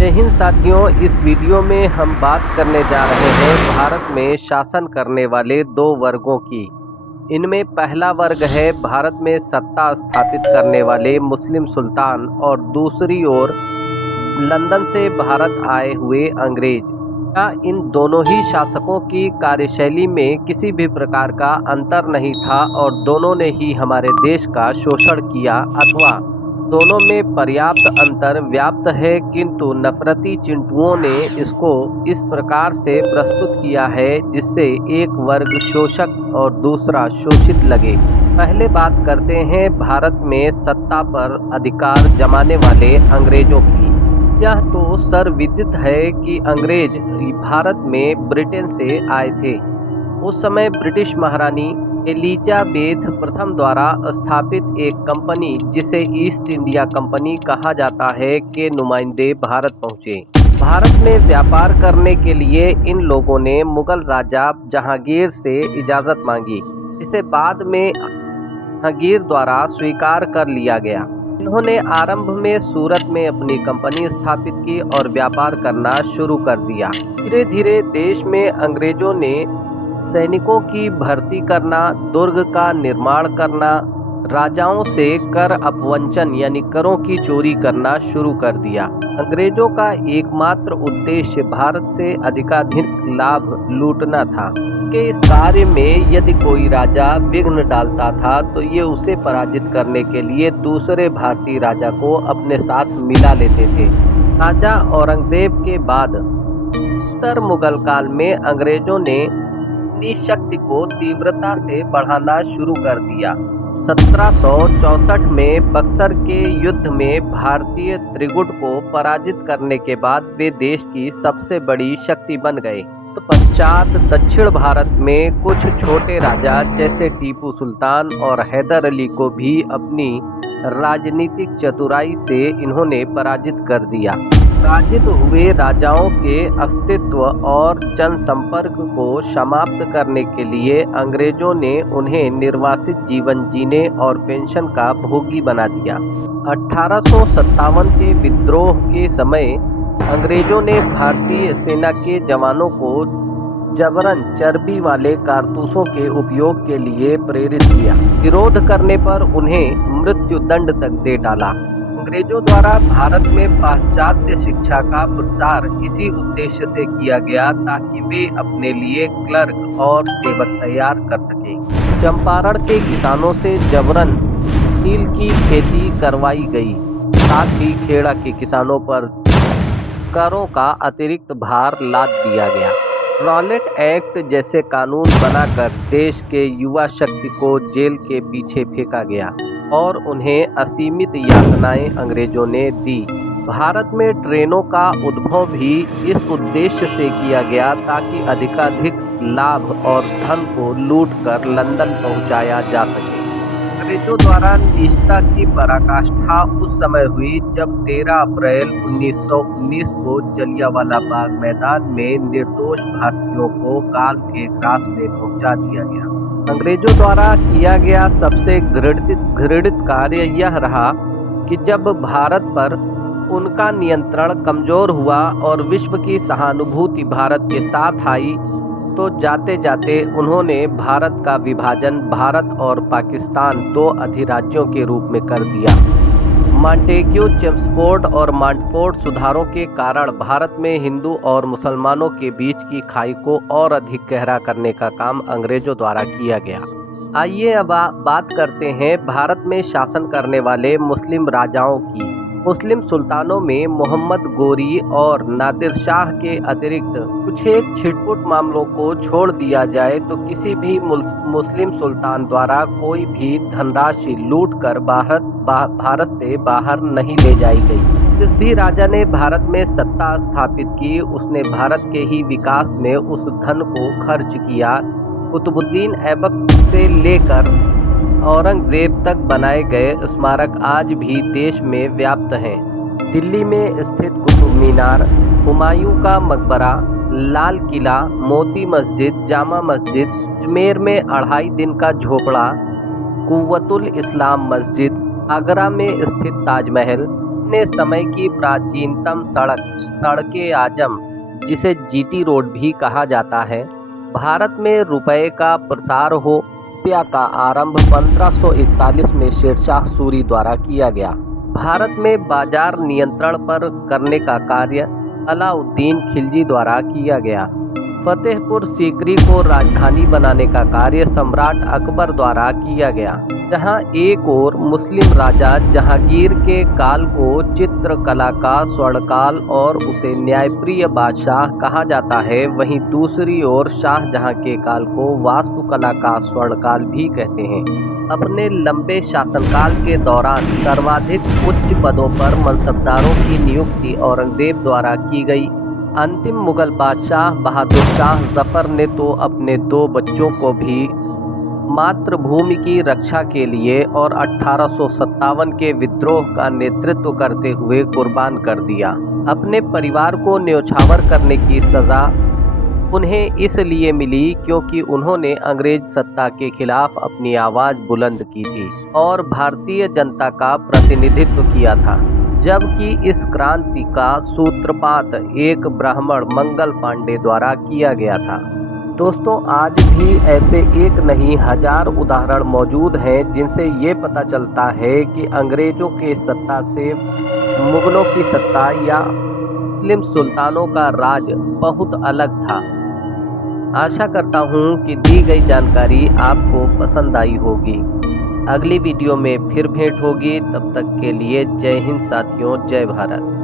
जय हिंद साथियों, इस वीडियो में हम बात करने जा रहे हैं भारत में शासन करने वाले दो वर्गों की। इनमें पहला वर्ग है भारत में सत्ता स्थापित करने वाले मुस्लिम सुल्तान और दूसरी ओर लंदन से भारत आए हुए अंग्रेज। क्या इन दोनों ही शासकों की कार्यशैली में किसी भी प्रकार का अंतर नहीं था और दोनों ने ही हमारे देश का शोषण किया, अथवा दोनों में पर्याप्त अंतर व्याप्त है, किंतु नफरती चिंटुओं ने इसको इस प्रकार से प्रस्तुत किया है जिससे एक वर्ग शोषक और दूसरा शोषित लगे। पहले बात करते हैं भारत में सत्ता पर अधिकार जमाने वाले अंग्रेजों की। यह तो सर्वविदित है कि अंग्रेज भारत में ब्रिटेन से आए थे। उस समय ब्रिटिश महारानी एलिजाबेथ प्रथम द्वारा स्थापित एक कंपनी जिसे ईस्ट इंडिया कंपनी कहा जाता है के नुमाइंदे भारत पहुँचे। भारत में व्यापार करने के लिए इन लोगों ने मुगल राजा जहांगीर से इजाज़त मांगी, जिसे बाद में जहांगीर द्वारा स्वीकार कर लिया गया। इन्होंने आरंभ में सूरत में अपनी कंपनी स्थापित की और व्यापार करना शुरू कर दिया। धीरे धीरे देश में अंग्रेजों ने सैनिकों की भर्ती करना, दुर्ग का निर्माण करना, राजाओं से कर अपवंचन यानी करों की चोरी करना शुरू कर दिया। अंग्रेजों का एकमात्र उद्देश्य भारत से अधिकाधिक लाभ लूटना था। के इस कार्य में यदि कोई राजा विघ्न डालता था तो ये उसे पराजित करने के लिए दूसरे भारतीय राजा को अपने साथ मिला लेते थे। राजा औरंगजेब के बाद उत्तर मुगल काल में अंग्रेजों ने अपनी शक्ति को तीव्रता से बढ़ाना शुरू कर दिया। 1764 में बक्सर के युद्ध में भारतीय त्रिगुट को पराजित करने के बाद वे देश की सबसे बड़ी शक्ति बन गए। तो पश्चात दक्षिण भारत में कुछ छोटे राजा जैसे टीपू सुल्तान और हैदर अली को भी अपनी राजनीतिक चतुराई से इन्होंने पराजित कर दिया। पराजित हुए राजाओं के अस्तित्व और जनसंपर्क को समाप्त करने के लिए अंग्रेजों ने उन्हें निर्वासित जीवन जीने और पेंशन का भोगी बना दिया। 1857 के विद्रोह के समय अंग्रेजों ने भारतीय सेना के जवानों को जबरन चर्बी वाले कारतूसों के उपयोग के लिए प्रेरित किया। विरोध करने पर उन्हें मृत्युदंड तक दे डाला। अंग्रेजों द्वारा भारत में पाश्चात्य शिक्षा का प्रसार इसी उद्देश्य से किया गया ताकि वे अपने लिए क्लर्क और सेवक तैयार कर सकें। चंपारण के किसानों से जबरन नील की खेती करवाई गई, साथ ही खेड़ा के किसानों पर करों का अतिरिक्त भार लाद दिया गया। रॉलेट एक्ट जैसे कानून बनाकर देश के युवा शक्ति को जेल के पीछे फेंका गया और उन्हें असीमित यातनाएं अंग्रेजों ने दी। भारत में ट्रेनों का उद्भव भी इस उद्देश्य से किया गया ताकि अधिकाधिक लाभ और धन को लूटकर लंदन पहुंचाया जा सके। अंग्रेजों द्वारा निष्ठा की पराकाष्ठा उस समय हुई जब 13 अप्रैल 1919 को जलियांवाला बाग मैदान में निर्दोष भारतीयों को काल के ग्रास में पहुंचा दिया गया। अंग्रेजों द्वारा किया गया सबसे घृणित कार्य यह रहा कि जब भारत पर उनका नियंत्रण कमजोर हुआ और विश्व की सहानुभूति भारत के साथ आई तो जाते जाते उन्होंने भारत का विभाजन भारत और पाकिस्तान दो अधिराज्यों के रूप में कर दिया। मॉन्टेग्यू, चेम्सफोर्ड और मॉन्टफोर्ट सुधारों के कारण भारत में हिंदू और मुसलमानों के बीच की खाई को और अधिक गहरा करने का काम अंग्रेजों द्वारा किया गया। आइए अब बात करते हैं भारत में शासन करने वाले मुस्लिम राजाओं की। मुस्लिम सुल्तानों में मोहम्मद गोरी और नादिर शाह के अतिरिक्त कुछ एक छिटपुट मामलों को छोड़ दिया जाए तो किसी भी मुस्लिम सुल्तान द्वारा कोई भी धनराशि लूटकर भारत से बाहर नहीं ले जाई गई। जिस भी राजा ने भारत में सत्ता स्थापित की उसने भारत के ही विकास में उस धन को खर्च किया। कुतुबुद्दीन ऐबक से लेकर औरंगजेब तक बनाए गए स्मारक आज भी देश में व्याप्त हैं। दिल्ली में स्थित कुतुब मीनार, हुमायूं का मकबरा, लाल किला, मोती मस्जिद, जामा मस्जिद, अजमेर में 2.5 दिन का झोपड़ा, कुव्वतुल इस्लाम मस्जिद, आगरा में स्थित ताजमहल, अपने समय की प्राचीनतम सड़के आजम, जिसे जीटी रोड भी कहा जाता है। भारत में रुपये का प्रसार हो। रुपया का आरंभ 1541 में शेरशाह सूरी द्वारा किया गया। भारत में बाजार नियंत्रण पर करने का कार्य अलाउद्दीन खिलजी द्वारा किया गया। फतेहपुर सीकरी को राजधानी बनाने का कार्य सम्राट अकबर द्वारा किया गया। जहां एक ओर मुस्लिम राजा जहांगीर के काल को चित्रकला का स्वर्णकाल और उसे न्यायप्रिय बादशाह कहा जाता है, वहीं दूसरी ओर शाहजहां के काल को वास्तुकला का स्वर्णकाल भी कहते हैं। अपने लंबे शासनकाल के दौरान सर्वाधिक उच्च पदों पर मनसबदारों की नियुक्ति औरंगजेब द्वारा की गई। अंतिम मुगल बादशाह बहादुर शाह जफर ने तो अपने 2 बच्चों को भी मातृभूमि की रक्षा के लिए और 1857 के विद्रोह का नेतृत्व करते हुए कुर्बान कर दिया। अपने परिवार को न्योछावर करने की सज़ा उन्हें इसलिए मिली क्योंकि उन्होंने अंग्रेज सत्ता के खिलाफ अपनी आवाज़ बुलंद की थी और भारतीय जनता का प्रतिनिधित्व किया था। जबकि इस क्रांति का सूत्रपात एक ब्राह्मण मंगल पांडे द्वारा किया गया था। दोस्तों, आज भी ऐसे एक नहीं हजार उदाहरण मौजूद हैं जिनसे ये पता चलता है कि अंग्रेज़ों के सत्ता से मुगलों की सत्ता या मुस्लिम सुल्तानों का राज बहुत अलग था। आशा करता हूँ कि दी गई जानकारी आपको पसंद आई होगी। अगली वीडियो में फिर भेंट होगी। तब तक के लिए जय हिंद साथियों, जय भारत।